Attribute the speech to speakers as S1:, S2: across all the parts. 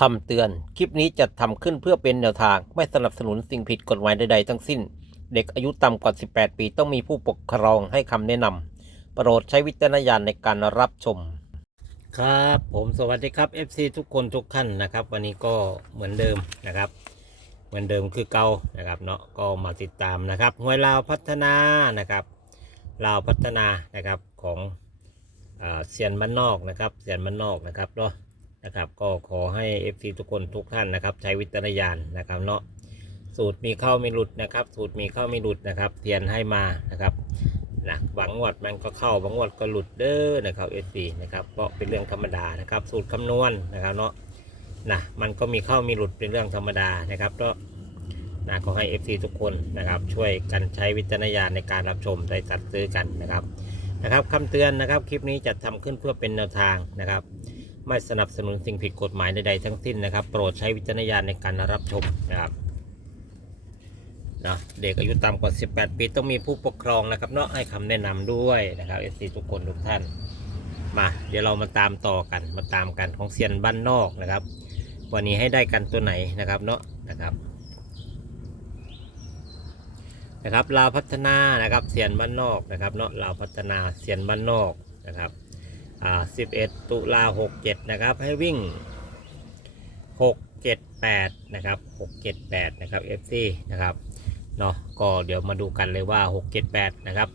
S1: คำเตือน คลิปนี้จะทำขึ้นเพื่อเป็นแนวทาง ไม่สนับสนุนสิ่งผิดกฎหมายใดๆทั้งสิ้น เด็กอายุต่ำกว่า 18 ปีต้องมีผู้ปกครองให้คำแนะนำโปรดใช้วิจารณญาณในการรับชม ครับผมสวัสดีครับ FC ทุกคนทุกท่านนะครับ วันนี้ก็เหมือนเดิมนะครับ เหมือนเดิมคือเก่านะครับเนาะก็มาติดตามนะครับหวยลาวพัฒนานะครับลาวพัฒนานะครับของเซียนบ้านนอกนะครับเซียนบ้านนอกนะครับเนาะ นะครับ ก็ขอให้ FC ทุกคนทุกท่านนะครับ ใช้วิจารณญาณนะครับเนาะสูตรมีเข้าไม่หลุดนะครับ สูตรมีเข้าไม่หลุดนะครับ เทียนให้มานะครับนะบางงวดมันก็เข้าบางงวดก็หลุดเด้อนะครับ FC นะครับก็เป็นเรื่องธรรมดานะครับ สูตรคำนวณนะครับเนาะนะมันก็มีเข้ามีหลุดเป็นเรื่องธรรมดานะครับก็นะขอให้ FC ทุกคนนะครับ ช่วยกันใช้วิจารณญาณในการรับชมได้จัดซื้อกันนะครับนะครับคำเตือนนะครับ คลิปนี้จะทำขึ้นเพื่อเป็นแนวทางนะครับ ไม่สนับสนุนสิ่งผิดกฎหมายใดๆทั้งสิ้นนะครับ โปรดใช้วิจารณญาณในการรับชมนะครับนะเด็กอายุต่ำกว่า 18 ปีต้องมีผู้ปกครองนะครับเนาะให้คำแนะนำด้วยนะครับ FC ทุกคนทุกท่าน มาเดี๋ยวเรามาตามต่อกันมาตามกันของเซียนบ้านนอกนะครับ วันนี้ให้ได้กันตัวไหนนะครับเนาะนะครับนะครับลาวพัฒนานะครับเซียนบ้านนอกนะครับเนาะลาวพัฒนาเซียนบ้านนอกนะครับ อ่า11ตุลา67นะครับ ให้วิ่ง678นะครับ678นะครับ FC นะครับเนาะก็เดี๋ยวมาดูกันเลยว่า678นะครับ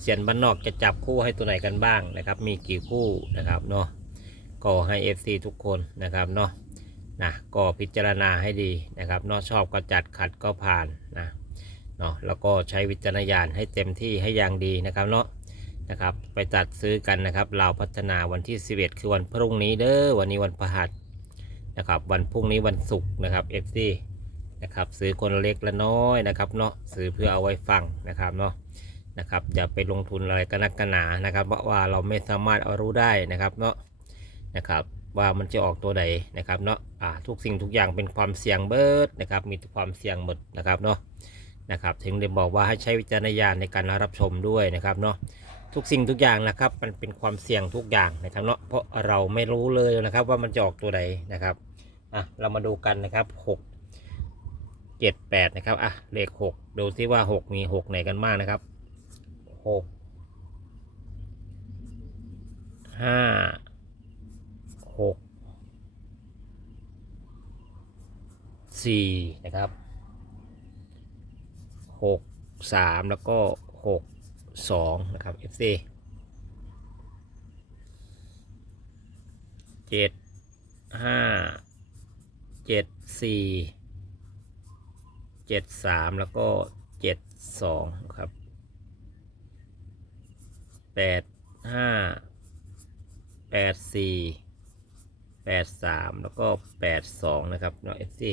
S1: เซียนบ้านนอกจะจับคู่ให้ตัวไหนกันบ้างนะครับ มีกี่คู่นะครับเนาะก็ให้ FC ทุกคนนะครับเนาะนะก็พิจารณาให้ดีนะครับเนอะชอบก็จัดขัดก็ผ่านนะเนาะแล้วก็ใช้วิจารณญาณให้เต็มที่ให้อย่างดีนะครับเนาะ นะครับ ไปจัดซื้อกันนะครับเราพัฒนาวันที่ 11 คือวันพรุ่งนี้เด้อวันนี้วันพฤหัสนะครับ วันพรุ่งนี้วันศุกร์นะครับ FC นะครับซื้อคนเล็กและน้อยนะครับเนาะซื้อเพื่อเอาไว้ฟังนะครับเนาะนะครับอย่าไปลงทุนอะไรกันนักกันหนานะครับ เพราะว่าเราไม่สามารถเอารู้ได้นะครับเนาะนะครับว่ามันจะออกตัวใดนะครับเนาะอ่าทุกสิ่งทุกอย่างเป็นความเสี่ยงเบิดนะครับ มีความเสี่ยงหมดนะครับเนาะนะครับ ถึงได้บอกว่าให้ใช้วิจารณญาณในการรับชมด้วยนะครับเนาะ ทุกสิ่งทุกอย่างนะครับ มันเป็นความเสี่ยงทุกอย่างนะครับเนาะเพราะเราไม่รู้เลยนะครับ ว่ามันจะออกตัวใดนะครับอะเรามาดูกันนะครับหกเจ็ดแปดนะครับอะเลขหกดูที่ว่าหกมีหกไหนกันบ้างนะครับหกห้าหกสี่นะครับหกสามแล้วก็หก สองนะครับ FC เจ็ดห้าเจ็ดสี่เจ็ดสามแล้วก็เจ็ดสองครับแปดห้าแปดสี่แปดสามแล้วก็แปดสองนะครับเนาะเอฟซี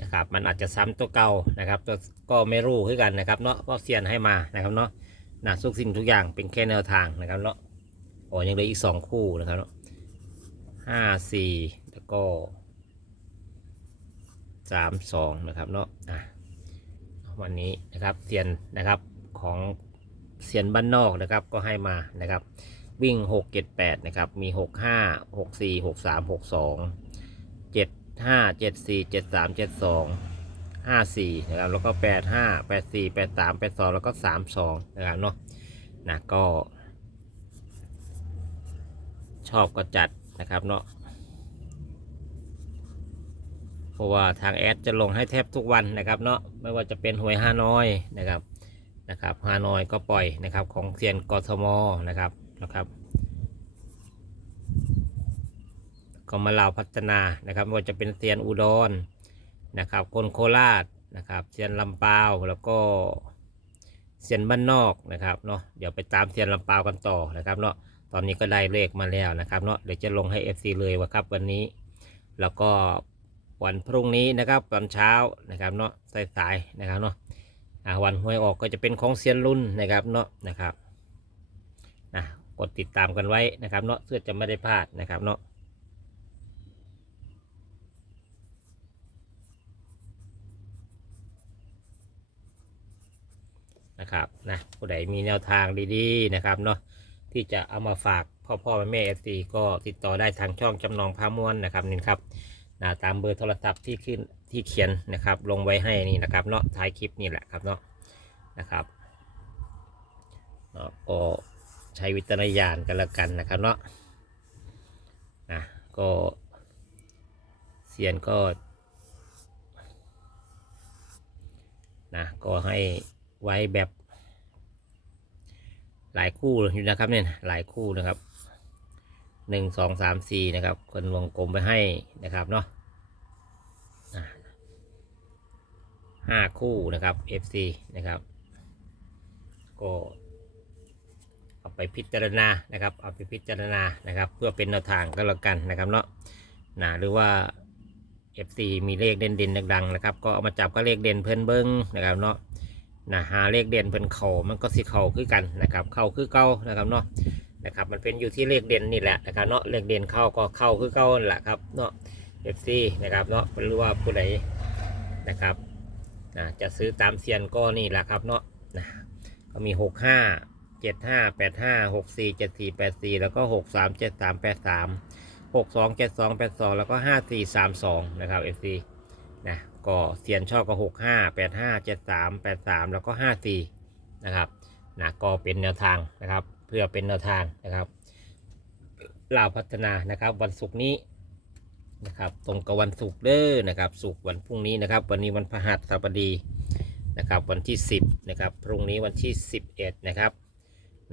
S1: นะครับมันอาจจะซ้ำตัวเก่านะครับ ตัวก็ไม่รู้คือกันนะครับเนาะก็เซียนให้มานะครับเนาะ นะทุกสิ่งทุกอย่างเป็นแค่แนวทางนะครับเนาะโอ้ยังเหลืออีกสองคู่นะครับเนาะห้าสี่แล้วก็สามสองนะครับเนาะอะวันนี้นะครับเซียนนะครับของเซียนบ้านนอกนะครับก็ให้มานะครับ วิ่งหกเจ็ดแปดนะครับมีหกห้าหกสี่หกสามหกสอ งเจ็ดห้าเจ็ดสี่เจ็ดสามเจ็ดสองห้าสี่นะครับแล้วก็แปดห้าแปดสี่แปดสามแปดสองแล้วก็สามสองนะครับเนาะนะก็ ชอบก็จัดนะครับเนาะเพราะว่าทางแอดจะลงให้แทบทุกวันนะครับเนาะไม่ว่าจะเป็นหวยฮานอยนะครับนะครับฮานอยก็ปล่อยนะครับของเซียนกทมนะครับนะครับก็มาลาวพัฒนานะครับไม่ว่าจะเป็นเซียนอุดร นะครับ คนโคราชนะครับเซียนลำปาวแล้วก็เซียนบ้านนอกนะครับเนาะเดี๋ยวไปตามเซียนลำปาวกันต่อนะครับเนาะตอนนี้ก็ได้เลขมาแล้วนะครับเนาะเดี๋ยวจะลงให้ FC เลยว่าครับวันนี้ แล้วก็วันพรุ่งนี้นะครับตอนเช้านะครับเนาะสายๆนะครับเนาะวันหวยออกก็จะเป็นของเซียนรุ่นนะครับเนาะนะครับนะกดติดตามกันไว้นะครับเนาะเพื่อจะไม่ได้พลาดนะครับเนาะ นะครับนะผู้ใดมีแนวทางดีๆนะครับเนาะที่จะเอามาฝากพ่อพ่อแม่แม่เอฟซีก็ติดต่อได้ทางช่องจำนองพามวนนะครับนี่ครับนะตามเบอร์โทรศัพท์ที่ขึ้นที่เขียนนะครับ ลงไว้ให้นี่นะครับเนาะท้ายคลิปนี่แหละครับเนาะนะครับเนาะก็ใช้วิจารณญาณกันละกันนะครับเนาะนะก็เซียนก็นะก็ให้ ไว้แบบ หลายคู่อยู่นะครับเนี่ยหลายคู่นะครับหนึ่งสองสามสี่นะครับคนวงกลมไปให้นะครับเนาะห้าคู่นะครับ FC นะครับ ก็เอาไปพิจารณานะครับ เอาไปพิจารณานะครับ เพื่อเป็นแนวทางก็แล้วกันนะครับเนาะนะหรือว่า FC มีเลขเด่นๆดังๆนะครับ ก็เอามาจับก็เลขเด่นเพิ่นเบิ้งนะครับเนาะ นะหาเลขเด่นเพิ่นเขามันก็สิเขาคือกันนะครับเข้าคือเก่านะครับเนาะนะครับมันเป็นอยู่ที่เลขเด่นนี่แหละนะครับเนาะเลขเด่นเข้าก็เข้าคือเก่านั่แหละครับเนาะเอฟซีนะครับเนาะไม่รู้ว่าผู้ใดนะครับนะจะซื้อตามเซียนก็นี่แหละครับเนาะนะก็มีหกห้าเจ็ดห้าแปดห้าหกสี่เจ็ดสี่แปดสี่แล้วก็หกสามเจ็ดสามแปดสามหกสองเจ็ดสองแปดสองแล้วก็ห้าสี่สามสองนะครับเอฟซี นะก็เสียนชอบก็หกห้าแปดห้าเจ็ดสามแปดสามแล้วก็ห้าสี่นะครับนะก็เป็นแนวทางนะครับ เพื่อเป็นแนวทางนะครับลาวพัฒนานะครับ วันศุกร์นี้นะครับตรงกับวันศุกร์เด้อนะครับศุกร์วันพรุ่งนี้นะครับ วันนี้วันพฤหัสบดีนะครับ วันที่ 10นะครับพรุ่งนี้วันที่ 11นะครับ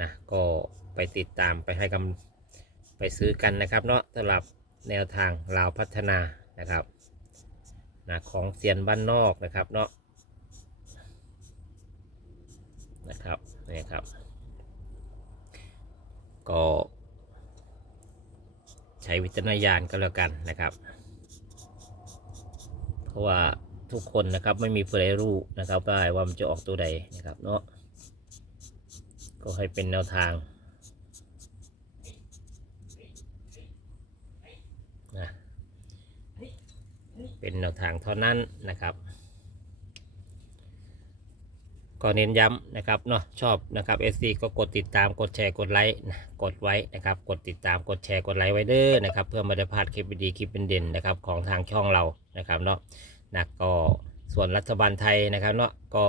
S1: นะก็ไปติดตามไปให้กำไปซื้อกันนะครับเนาะสำหรับแนวทางลาวพัฒนานะครับ ของเซียนบ้านนอกนะครับเนาะนะครับนี่ครับ ก็ใช้วิจารณญาณก็แล้วกันนะครับ เพราะว่าทุกคนนะครับไม่มีผู้ใดรู้นะครับว่าว่ามันจะออกตัวใดนะครับเนาะก็ให้เป็นแนวทางนะ เป็นแนวทางเท่านั้นนะครับ ก็เน้นย้ำนะครับเนาะชอบนะครับ SD ก็กดติดตามกดแชร์กดไลค์กดไว้นะครับ กดติดตามกดแชร์กดไลค์ไว้เด้อนะครับ เพื่อมาได้พลาดคลิปดีคลิปเป็นเด่นๆนะครับของทางช่องเรานะครับเนาะนะก็ส่วนรัฐบาลไทยนะครับเนาะก็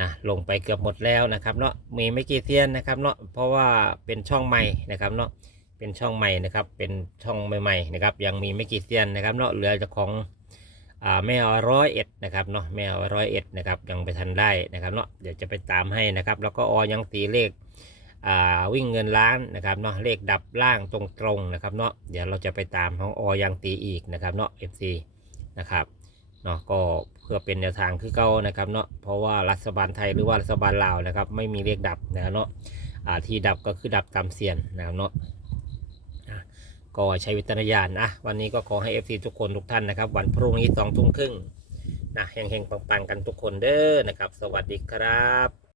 S1: นะลงไปเกือบหมดแล้วนะครับเนาะมีไม่กี่เซียนนะครับเนาะเพราะว่าเป็นช่องใหม่นะครับเนาะ เป็นช่องใหม่นะครับ เป็นช่องใหม่ๆนะครับ ยังมีไม่กี่เซียนนะครับเนาะเหลือจากของอ่าแมวร้อยเอ็ดนะครับเนาะแมวร้อยเอ็ดนะครับยังไปทันได้นะครับเนาะเดี๋ยวจะไปตามให้นะครับ แล้วก็ออยังตีเลขอ่าวิ่งเงินล้านนะครับเนาะเลขดับล่างตรงๆนะครับเนาะเดี๋ยวเราจะไปตามของออยังตีอีกนะครับเนาะ FC นะครับเนาะก็เพื่อเป็นแนวทางคือเก่านะครับเนาะเพราะว่ารัฐบาลไทยหรือว่ารัฐบาลลาวนะครับ ไม่มีเลขดับนะครับเนาะอ่าที่ดับก็คือดับตามเซียนนะครับเนาะ ก็ใช้วิจารณญาณนะวันนี้ก็ขอให้ FC ทุกคนทุกท่านนะครับ วันพรุ่งนี้สองทุ่มครึ่งนะเฮงๆปังๆกันทุกคนเด้อนะครับ สวัสดีครับ